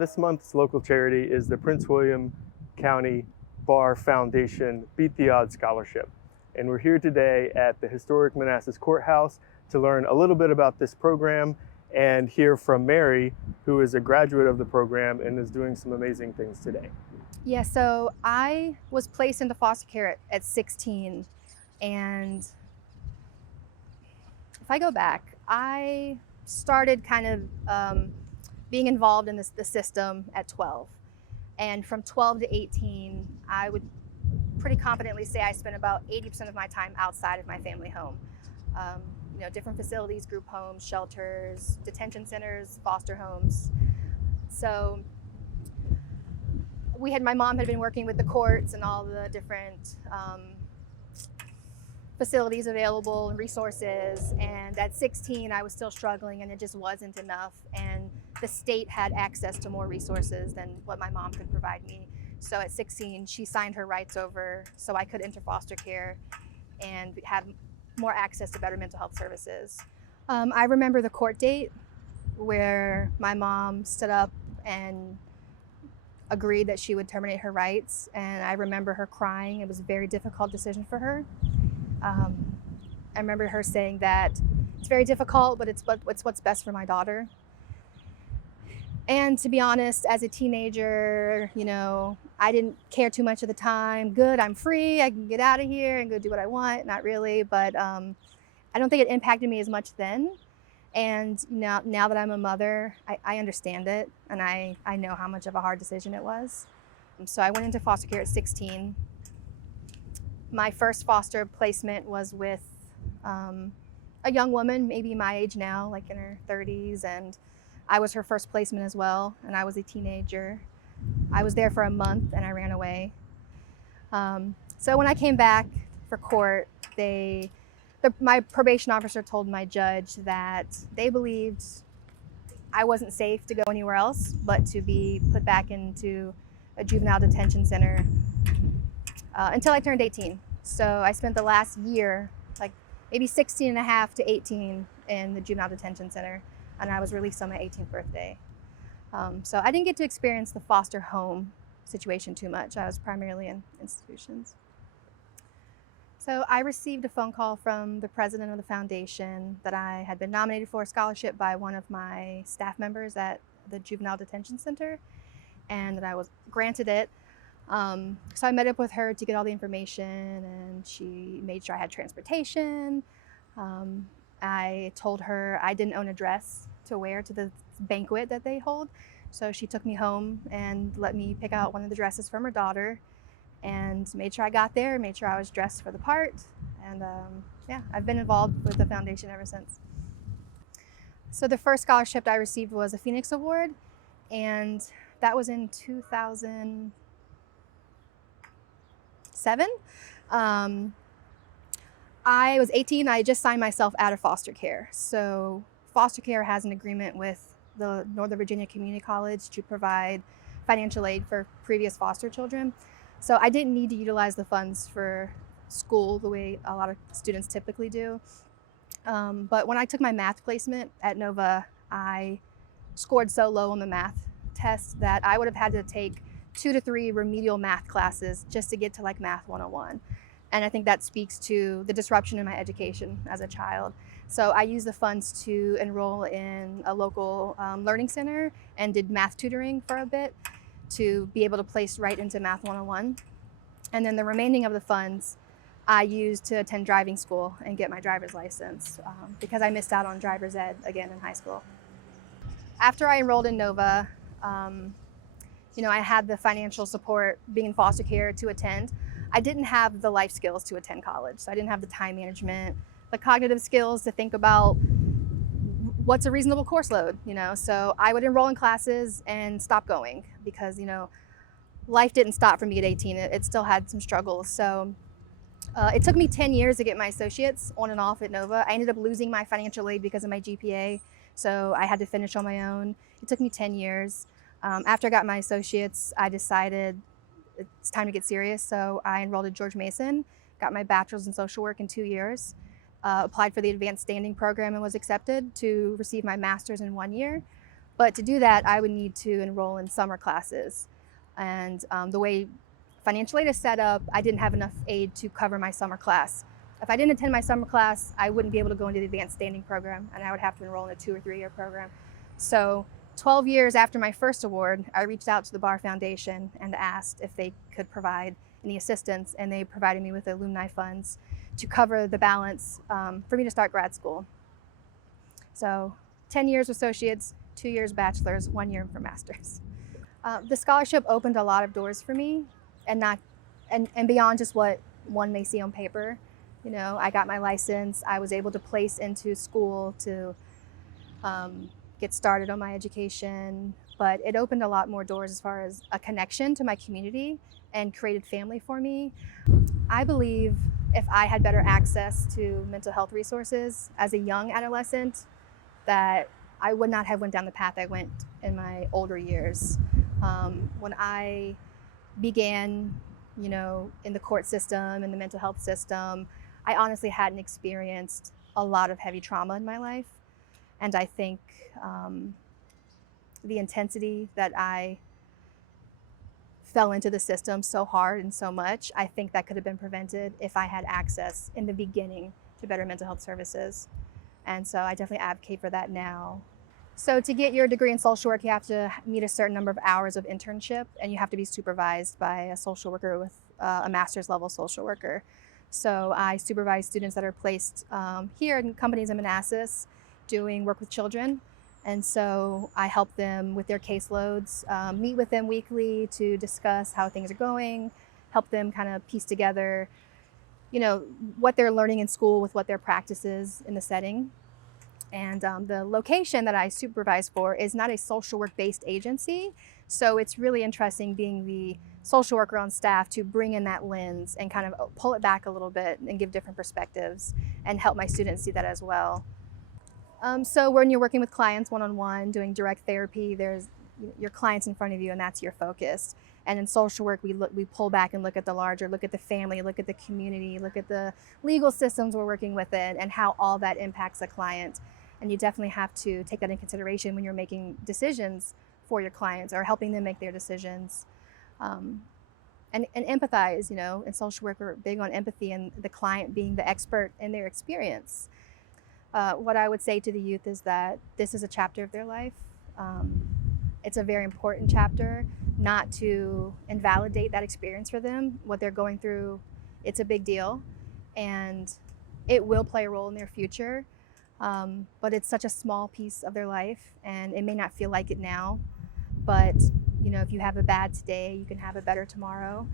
This month's local charity is the Prince William County Bar Foundation Beat the Odds Scholarship. And we're here today at the historic Manassas Courthouse to learn a little bit about this program and hear from Mary, who is a graduate of the program and is doing some amazing things today. Yeah, so I was placed into foster care at 16. And if I go back, I started kind of being involved in the system at 12. And from 12 to 18, I would pretty confidently say I spent about 80% of my time outside of my family home. Different facilities, group homes, shelters, detention centers, foster homes. So my mom had been working with the courts and all the different facilities available and resources. And at 16, I was still struggling and it just wasn't enough. And the state had access to more resources than what my mom could provide me. So at 16, she signed her rights over so I could enter foster care and have more access to better mental health services. I remember the court date where my mom stood up and agreed that she would terminate her rights. And I remember her crying. It was a very difficult decision for her. I remember her saying that it's very difficult, but it's what's best for my daughter. And to be honest, as a teenager, I didn't care too much at the time. Good, I'm free, I can get out of here and go do what I want. Not really, but I don't think it impacted me as much then. And now that I'm a mother, I understand it, and I know how much of a hard decision it was. So I went into foster care at 16. My first foster placement was with a young woman, maybe my age now, like in her 30s, and I was her first placement as well, and I was a teenager. I was there for a month and I ran away. So when I came back for court, my probation officer told my judge that they believed I wasn't safe to go anywhere else but to be put back into a juvenile detention center until I turned 18. So I spent the last year, like maybe 16 and a half to 18, in the juvenile detention center, and I was released on my 18th birthday. So I didn't get to experience the foster home situation too much. I was primarily in institutions. So I received a phone call from the president of the foundation that I had been nominated for a scholarship by one of my staff members at the juvenile detention center, and that I was granted it. So I met up with her to get all the information, and she made sure I had transportation. I told her I didn't own a dress to wear to the banquet that they hold. So she took me home and let me pick out one of the dresses from her daughter, and made sure I got there, made sure I was dressed for the part. And I've been involved with the foundation ever since. So the first scholarship I received was a Phoenix Award, and that was in 2007. I was 18. I just signed myself out of foster care. So foster care has an agreement with the Northern Virginia Community College to provide financial aid for previous foster children. So I didn't need to utilize the funds for school the way a lot of students typically do. But when I took my math placement at Nova, I scored so low on the math test that I would have had to take 2 to 3 remedial math classes just to get to like Math 101. And I think that speaks to the disruption in my education as a child. So I used the funds to enroll in a local learning center and did math tutoring for a bit to be able to place right into Math 101. And then the remaining of the funds I used to attend driving school and get my driver's license because I missed out on driver's ed again in high school. After I enrolled in Nova, I had the financial support being in foster care to attend. I didn't have the life skills to attend college. So I didn't have the time management, the cognitive skills to think about what's a reasonable course load, So I would enroll in classes and stop going because, life didn't stop for me at 18. It still had some struggles. So it took me 10 years to get my associates on and off at Nova. I ended up losing my financial aid because of my GPA. So I had to finish on my own. It took me 10 years. After I got my associates, I decided it's time to get serious. So I enrolled at George Mason, got my bachelor's in social work in 2 years, applied for the advanced standing program and was accepted to receive my master's in 1 year. But to do that, I would need to enroll in summer classes. And the way financial aid is set up, I didn't have enough aid to cover my summer class. If I didn't attend my summer class, I wouldn't be able to go into the advanced standing program, and I would have to enroll in a 2 or 3 year program. So 12 years after my first award, I reached out to the Bar Foundation and asked if they could provide any assistance, and they provided me with alumni funds to cover the balance for me to start grad school. So 10 years associates, 2 years bachelor's, 1 year for master's. The scholarship opened a lot of doors for me, and beyond just what one may see on paper. You know, I got my license. I was able to place into school to get started on my education, but it opened a lot more doors as far as a connection to my community and created family for me. I believe if I had better access to mental health resources as a young adolescent, that I would not have went down the path I went in my older years. When I began, you know, in the court system, in the mental health system, I honestly hadn't experienced a lot of heavy trauma in my life. And I think the intensity that I fell into the system so hard and so much, I think that could have been prevented if I had access in the beginning to better mental health services. And so I definitely advocate for that now. So to get your degree in social work, you have to meet a certain number of hours of internship, and you have to be supervised by a social worker with a master's level social worker. So I supervise students that are placed here in companies in Manassas doing work with children. And so I help them with their caseloads, meet with them weekly to discuss how things are going, help them kind of piece together, you know, what they're learning in school with what their practice is in the setting. And the location that I supervise for is not a social work based agency. So it's really interesting being the social worker on staff to bring in that lens and kind of pull it back a little bit and give different perspectives and help my students see that as well. So when you're working with clients one-on-one, doing direct therapy, there's your clients in front of you and that's your focus. And in social work, we pull back and look at the larger, look at the family, look at the community, look at the legal systems we're working within and how all that impacts the client. And you definitely have to take that in consideration when you're making decisions for your clients or helping them make their decisions. And empathize, you know, in social work, we're big on empathy and the client being the expert in their experience. What I would say to the youth is that this is a chapter of their life. It's a very important chapter, not to invalidate that experience for them, what they're going through. It's a big deal and it will play a role in their future. But it's such a small piece of their life and it may not feel like it now, but you know, if you have a bad today, you can have a better tomorrow.